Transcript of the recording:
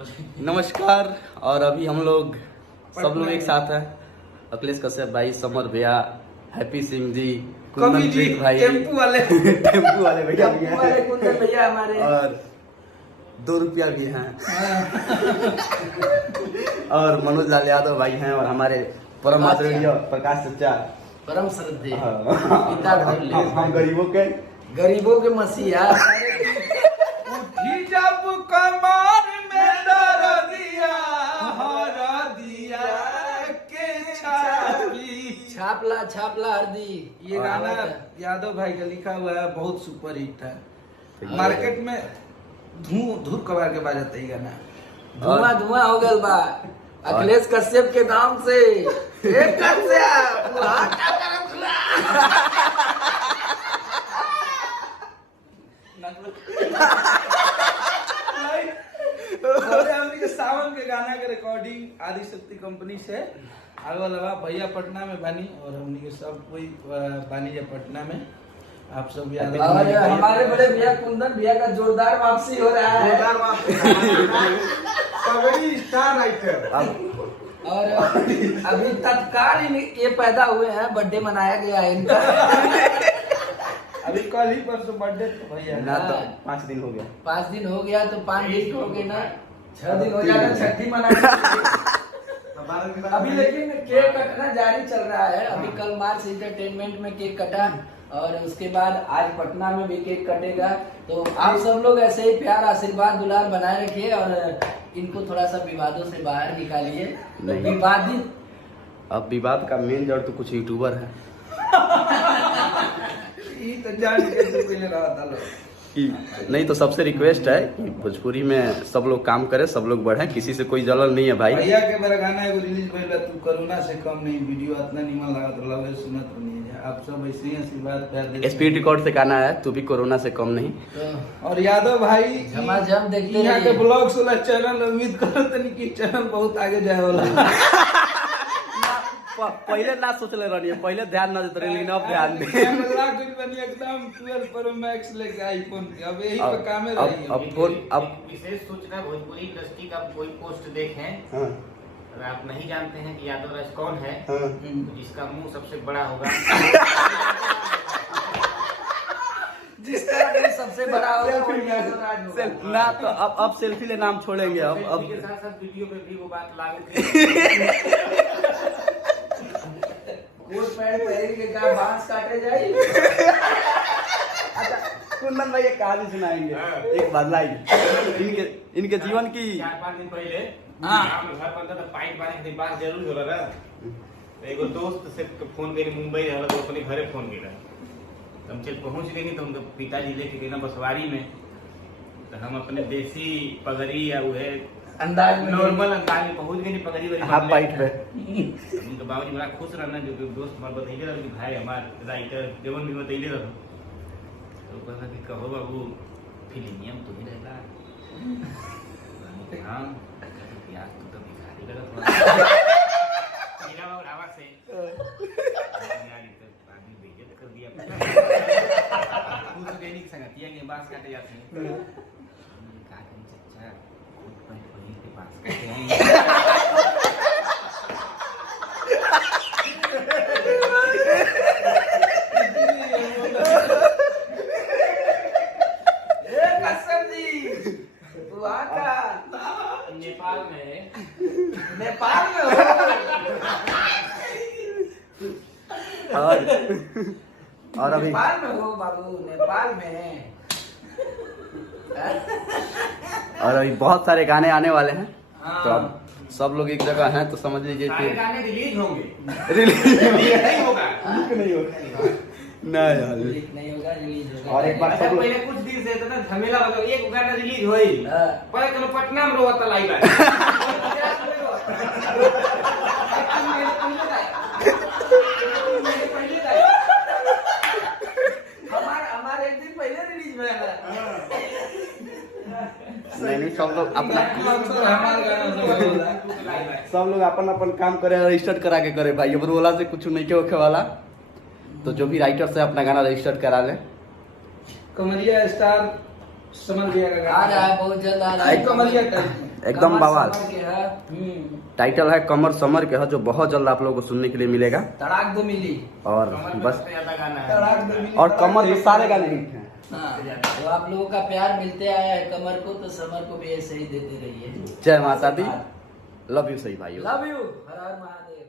नमस्कार। और अभी हम लोग सब लोग एक साथ हैं। अखिलेश कश्यप भाई, समर भैया, हैप्पी सिंह जी, कुंदन भाई, टेम्पू वाले भैया भी हैं, कुंदन भैया हमारे, और 2 रुपया भी हैं और मनोज लाल यादव भाई हैं, और हमारे परम आदरणीय प्रकाश चचा, परम श्रद्धेय पिता धौले, हम गरीबों के मसीहा। उठी जब कमर में दर्दिया हरा दिया के छापला छापला हरदी। ये गाना यादव भाई का लिखा हुआ है, बहुत सुपर हिट है। मार्केट में धूप कबार के बाजता है गाना, धुआं हो गया बा अखिलेश कश्यप के नाम से। एक सावन के गाना के रिकॉर्डिंग आदि शक्ति कंपनी से आगे वाला भैया पटना में बानी, और हमनी के सब कोई बानी है पटना में। आप सब याद है, हमारे बड़े भैया कुंदन भैया का जोरदार वापसी हो रहा है, जोरदार वापसी स्टार राइटर। और अभी तत्काल ये पैदा हुए हैं, बर्थडे मनाया गया है इनका। अभी कल ही परसों बर्थडे तो भैया ना, तो 5 दिन हो गया, 5 दिन हो गया, तो 5 दिन हो गए ना, 6 दिन हो जाएगा, छठी मनाएंगे। अभी लेकिन केक कटना जारी चल रहा है। अभी कल मार्च एंटरटेनमेंट में केक कटा, और उसके बाद आज पटना में भी केक कटेगा। तो आप सब लोग ऐसे ही प्यार आशीर्वाद दुलार बनाए रखिए, और इनको थोड़ा सा विवादों से बाहर निकालिए। तो विवादित, अब विवाद का मेन जड़ तो कुछ यूट्यूबर है तो जान के पहले रहा था कि नहीं, तो सबसे रिक्वेस्ट है कि भोजपुरी में सब लोग काम करें, सब लोग बढ़े, किसी से कोई जलन नहीं है भाई। भैया के मेरा गाना एगो रिलीज भइल, तू कोरोना से कम नहीं, वीडियो इतना निमन लागत लगे, सुनत नहीं है। आप सब ऐसे ही आशीर्वाद प्यार दे। स्पीड रिकॉर्ड से गाना है, तू भी कोरोना से कम नहीं। तो और यादव भाई झमाझम देखते यहाँ के ब्लॉग्स वाला चैनल, उम्मीद करो तनी कि चैनल बहुत आगे जाए वाला। पहले ना सोचले रही, पहले ध्यान ना देते, लेकिन अब ध्यान दे। एकदम 12 प्रो मैक्स लेके आईफोन, अब यही पे काम है रही। अब विशेष सूचना, भोजपुरी इंडस्ट्री का कोई पोस्ट देखें, अगर आप नहीं जानते हैं कि यादव राज कौन है, तो जिसका मुंह सबसे बड़ा होगा, जिसका मुंह सबसे बड़ा होगा वो यादव राज होगा ना। तो अब सेल्फी ले नाम छोड़ेंगे। अब के साथ साथ वीडियो में भी वो बात लागू कोट पैंट पहन के का बांस काटे जाई। अच्छा, कुंदन भाई एक कहानी सुनाएंगे, एक बदलाई इनके जीवन की। 4-5 दिन पहले घर बनता था, पाइप बांधने के बात जरूर होला ना। एगो दोस्त से फोन करी, मुंबई रहला, तो अपने घरे फोन केला। हम चल पहुंच गए, तो उनके पिताजी लेके गए ना बसवारी में। तो हम अपने देसी पगड़ी या उहे अंदाज में, नॉर्मल अंदाज में पहुंच गए, पगड़ी वाली हाफ पाइट पे। उनके बाबूजी बड़ा खुश रहना, जो दोस्त हमारे बतैले रहे कि भाई हमार राइटर जवन भी बतैले रहो, तो कहला कि कहो बाबू फिल्मियम तो ही रहता। हां, यार तू तो भिखारी लगा थोड़ा मेरा और आवाज से यार ये तो आदमी बेइज्जत कर दिया। खुश गई संगतिया के बास काटे जाते हैं, कहा कि चाचा कोट पैंट पहन के बास काटे आएंगे। नेपाल में हो। और अभी नेपाल में हो बाबू, नेपाल में। और अभी बहुत सारे गाने आने वाले हैं। हाँ। तो अब सब लोग एक जगह हैं, तो समझ लीजिए कि गाने रिलीज होंगे। रिलीज नहीं होगा, नहीं होगा, नहीं होगा, रिलीज होगा। और एक बार सब पहले कुछ दिन से इतना झमेला हो गया, एक गाना रिलीज होई, पहले तो पटना में रोता लाइव है। हमारे एक दिन पहले रिलीज हुआ है। नहीं, सब लोग अपन अपन काम करे, रजिस्टर करा के करे भाई। अब रोला से कुछ नहीं के होखे वाला, तो जो भी राइटर से अपना गाना रजिस्टर करा ले। कमरिया स्टार समझ गया आ रहा है, बहुत जल्द आ रहा है कमरिया एकदम कमर बवाल। समर के है। टाइटल है कमर समर के है, जो बहुत जल्द आप लोगों को सुनने के लिए मिलेगा। तड़ाक दो मिली। और कमर में बस सबसे ज्यादा गाना है। तड़ाक दो मिली। और कमर ये सारे गाने हिट हैं। हाँ, तो आप लोगों का प्यार मिलते आया है कमर को, तो समर को भी ऐसे ही देते रहिए। जय माता दी, लव यू सही भाइयों। Love you, her her Mahadev.